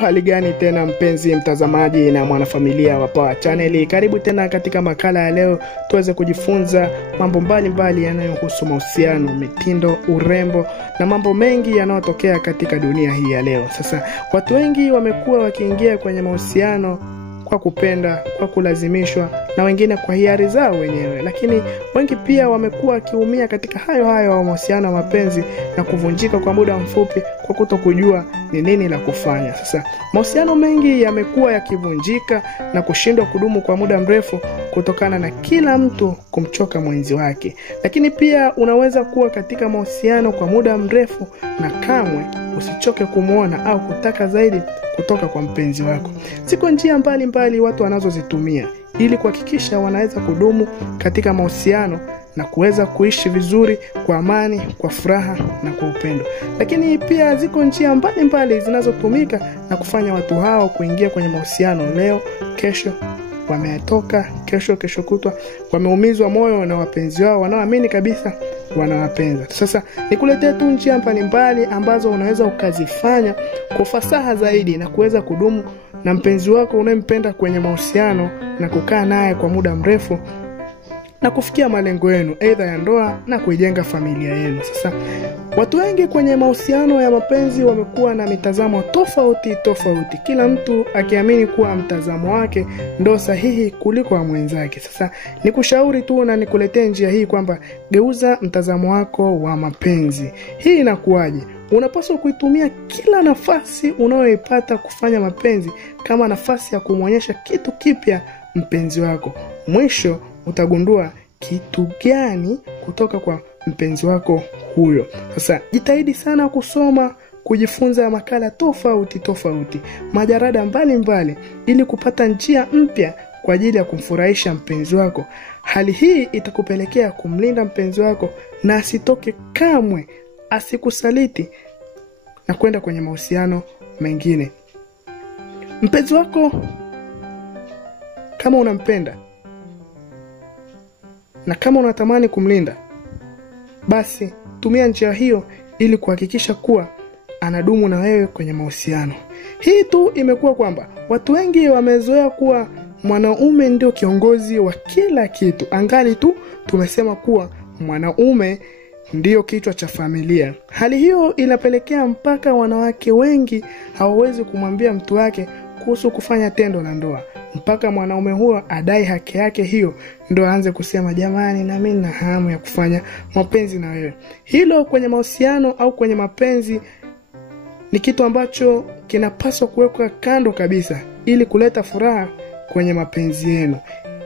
Hali gani tena mpenzi mtazamaji na mwanafamilia wa Power Channel? Karibu tena katika makala ya leo tuweze kujifunza mambo mbalimbali yanayohusu mahusiano, mitindo, urembo na mambo mengi yanayotokea katika dunia hii ya leo. Sasa watu wengi wamekuwa wakiingia kwenye mahusiano kwa kupenda, kwa kulazimishwa na wengine kwa hiari zao wenyewe, lakini wengi pia wamekuwa wakiumia katika hayo wa mahusiano ya mapenzi na kuvunjika kwa muda mfupi kwa kutokujua ni nini la kufanya. Sasa mahusiano mengi yamekuwa yakivunjika na kushindwa kudumu kwa muda mrefu kutokana na kila mtu kumchoka mwenzi wake. Lakini pia unaweza kuwa katika mahusiano kwa muda mrefu na kamwe usichoke kumuona au kutaka zaidi kutoka kwa mpenzi wako. Ziko njia mbalimbali watu wanazozitumia ili kuhakikisha wanaweza kudumu katika mahusiano na kuweza kuishi vizuri kwa amani, kwa furaha na kwa upendo. Lakini pia ziko njia mbalimbali zinazotumika na kufanya watu hao kuingia kwenye mahusiano leo, kesho wametoka, kesho kutwa wameumizwa moyo na wapenzi wao wanaoamini kabisa wanawapenza. Sasa nikuletee tu njia mbalimbali ambazo unaweza ukazifanya kwa fasaha zaidi na kuweza kudumu na mpenzi wako unayempenda kwenye mahusiano na kukaa naye kwa muda mrefu na kufikia malengo yenu aidha ya ndoa na kuijenga familia yenu. Sasa watu wengi kwenye mahusiano ya mapenzi wamekuwa na mitazamo tofauti, kila mtu akiamini kuwa mtazamo wake ndo sahihi kuliko wa mwenzake. Sasa nikushauri tu na nikuletee njia hii kwamba geuza mtazamo wako wa mapenzi. Hii inakuwaje? Unapaswa kuitumia kila nafasi unayoipata kufanya mapenzi kama nafasi ya kumuonyesha kitu kipya mpenzi wako. Mwisho utagundua kitu gani kutoka kwa mpenzi wako huyo. Sasa jitahidi sana kusoma, kujifunza makala tofauti, majarada mbalimbali ili kupata njia mpya kwa ajili ya kumfurahisha mpenzi wako. Hali hii itakupelekea kumlinda mpenzi wako na asitoke kamwe, asikusaliti na kwenda kwenye mahusiano mengine. Mpenzi wako kama unampenda na kama unatamani kumlinda, basi tumia njia hiyo ili kuhakikisha kuwa anadumu na wewe kwenye mahusiano. Hii tu imekuwa kwamba watu wengi wamezoea kuwa mwanaume ndio kiongozi wa kila kitu, angali tu tumesema kuwa mwanaume ndio kichwa cha familia. Hali hiyo inapelekea mpaka wanawake wengi hawawezi kumwambia mtu wake kuhusu kufanya tendo la ndoa mpaka mwanaume huo adai haki yake hiyo ndo aanze kusema jamani na mimi na hamu ya kufanya mapenzi na wewe. Hilo kwenye mahusiano au kwenye mapenzi ni kitu ambacho kinapaswa kuwekwa kando kabisa ili kuleta furaha kwenye mapenzi yenu,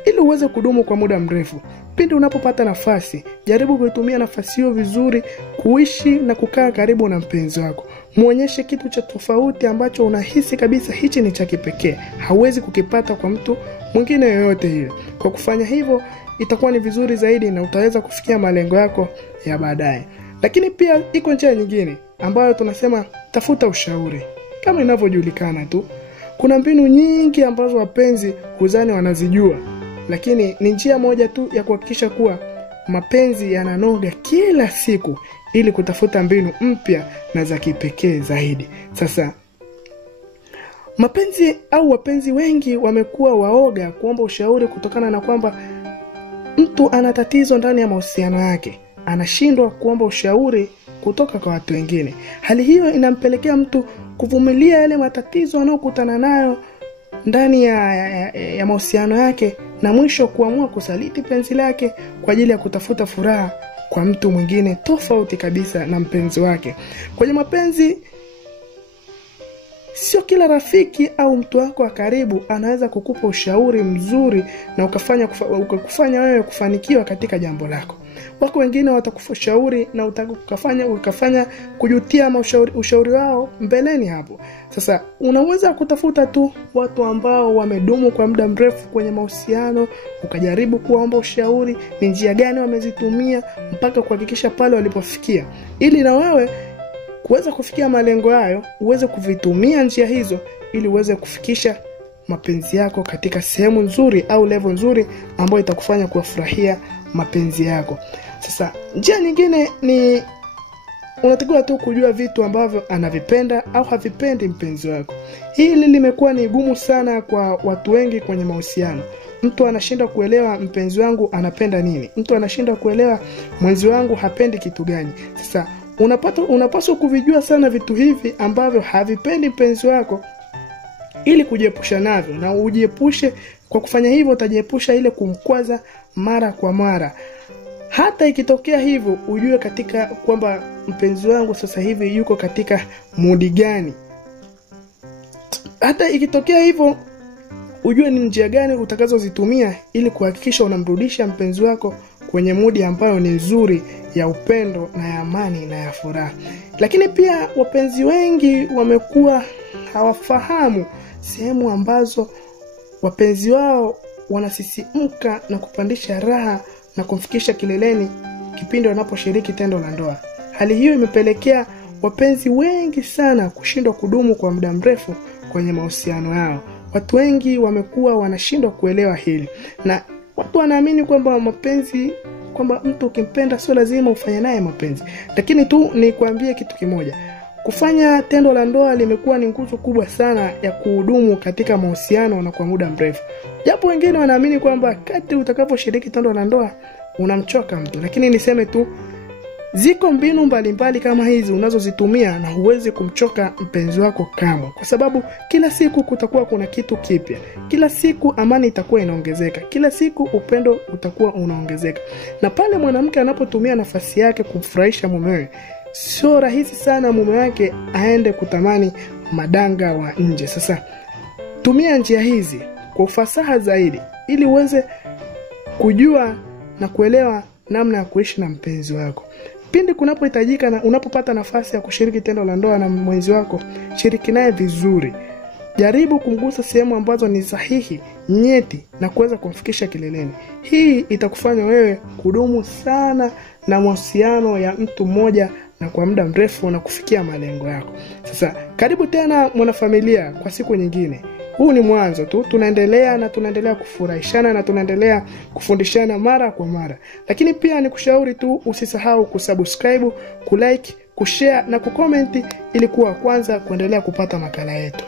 ili uweze kudumu kwa muda mrefu. Pindi unapopata nafasi, jaribu kuitumia nafasi hiyo vizuri, kuishi na kukaa karibu na mpenzi wako. Muonyeshe kitu cha tofauti ambacho unahisi kabisa hichi ni cha kipekee, hauwezi kukipata kwa mtu mwingine yoyote ile. Kwa kufanya hivyo itakuwa ni vizuri zaidi na utaweza kufikia malengo yako ya baadaye. Lakini pia iko njia nyingine ambayo tunasema tafuta ushauri. Kama inavyojulikana tu, kuna mbinu nyingi ambazo wapenzi huzani wanazijua, lakini ni njia moja tu ya kuhakikisha kuwa mapenzi yananoga kila siku ili kutafuta mbinu mpya na za kipekee zaidi. Sasa wapenzi wengi wamekuwa waoga kuomba ushauri kutokana na kwamba mtu ana tatizo ndani ya mahusiano yake, anashindwa kuomba ushauri kutoka kwa watu wengine. Hali hiyo inampelekea mtu kuvumilia yale matatizo anayokutana nayo ndani ya mahusiano yake na mwisho kuamua kusaliti penzi lake kwa ajili ya kutafuta furaha kwa mtu mwingine tofauti kabisa na mpenzi wake. Kwenye mapenzi sio kila rafiki au mtu wako wa karibu anaweza kukupa ushauri mzuri na ukafanya wewe kufanikiwa katika jambo lako. Wako wengine watakushauri na ukafanya kujutia ushauri wao mbeleni hapo. Sasa unaweza kutafuta tu watu ambao wamedumu kwa muda mrefu kwenye mahusiano, ukajaribu kuomba ushauri ni njia gani wamezitumia mpaka kuhakikisha pale walipofikia, ili na wewe kuweza kufikia malengo hayo uweze kuvitumia njia hizo ili uweze kufikisha mapenzi yako katika sehemu nzuri au level nzuri ambayo itakufanya kuwafurahia mapenzi yako. Sasa njia nyingine ni unatakiwa tu kujua vitu ambavyo anavipenda au havipendi mpenzi wako. Hili limekuwa ni gumu sana kwa watu wengi kwenye mahusiano. Mtu anashinda kuelewa mpenzi wangu anapenda nini. Mtu anashinda kuelewa mwenzi wangu hapendi kitu gani. Sasa unapaswa kuvijua sana vitu hivi ambavyo havipendi mpenzi wako ili kujiepusha navyo, na ujiepushe. Kwa kufanya hivyo utajiepusha ile kumkwaza mara kwa mara. Hata ikitokea hivyo ujue katika kwamba mpenzi wangu sasa hivi yuko katika mudi gani. Hata ikitokea hivyo ujue ni njia gani utakazozitumia ili kuhakikisha unamrudisha mpenzi wako kwenye mudi ambayo ni nzuri ya upendo na ya amani na ya furaha. Lakini pia wapenzi wengi wamekuwa hawafahamu sehemu ambazo wapenzi wao wanasisimka na kupandisha raha na kumfikisha kileleni kipindi wanaposhiriki tendo la ndoa. Hali hiyo imepelekea wapenzi wengi sana kushindwa kudumu kwa muda mrefu kwenye mahusiano yao. Watu wengi wamekuwa wanashindwa kuelewa hili, na watu wanaamini kwamba mapenzi, kwamba mtu ukimpenda sio lazima ufanye naye mapenzi. Lakini tu nikwambie kitu kimoja, kufanya tendo la ndoa limekuwa ni nguzo kubwa sana ya kuhudumu katika mahusiano na kwa muda mrefu. Japo wengine wanaamini kwamba kadri utakaposhiriki tendo la ndoa unamchoka mtu, lakini niseme tu ziko mbinu mbalimbali kama hizi unazozitumia na huwezi kumchoka mpenzi wako kamwe, kwa sababu kila siku kutakuwa kuna kitu kipya. Kila siku amani itakuwa inaongezeka. Kila siku upendo utakuwa unaongezeka. Na pale mwanamke anapotumia nafasi yake kumfurahisha mumewe, sio rahisi sana mume wake aende kutamani madanga wa nje. Sasa tumia njia hizi kwa ufasaha zaidi ili uweze kujua na kuelewa namna ya kuishi na mpenzi wako. Pindi kunapohitajika na unapopata nafasi ya kushiriki tendo la ndoa na mwenzi wako, shiriki naye vizuri. Jaribu kumgusa sehemu ambazo ni sahihi, nyeti, na kuweza kumfikisha kileleni. Hii itakufanya wewe kudumu sana na mahusiano ya mtu mmoja na kwa muda mrefu na kufikia malengo yako. Sasa karibu tena mwanafamilia kwa siku nyingine. Huu ni mwanzo tu, tunaendelea kufurahishana na tunaendelea kufundishana mara kwa mara. Lakini pia nikushauri tu usisahau kusubscribe, kulike, kushare na kucomment ili kuwa kwanza kuendelea kupata makala yetu.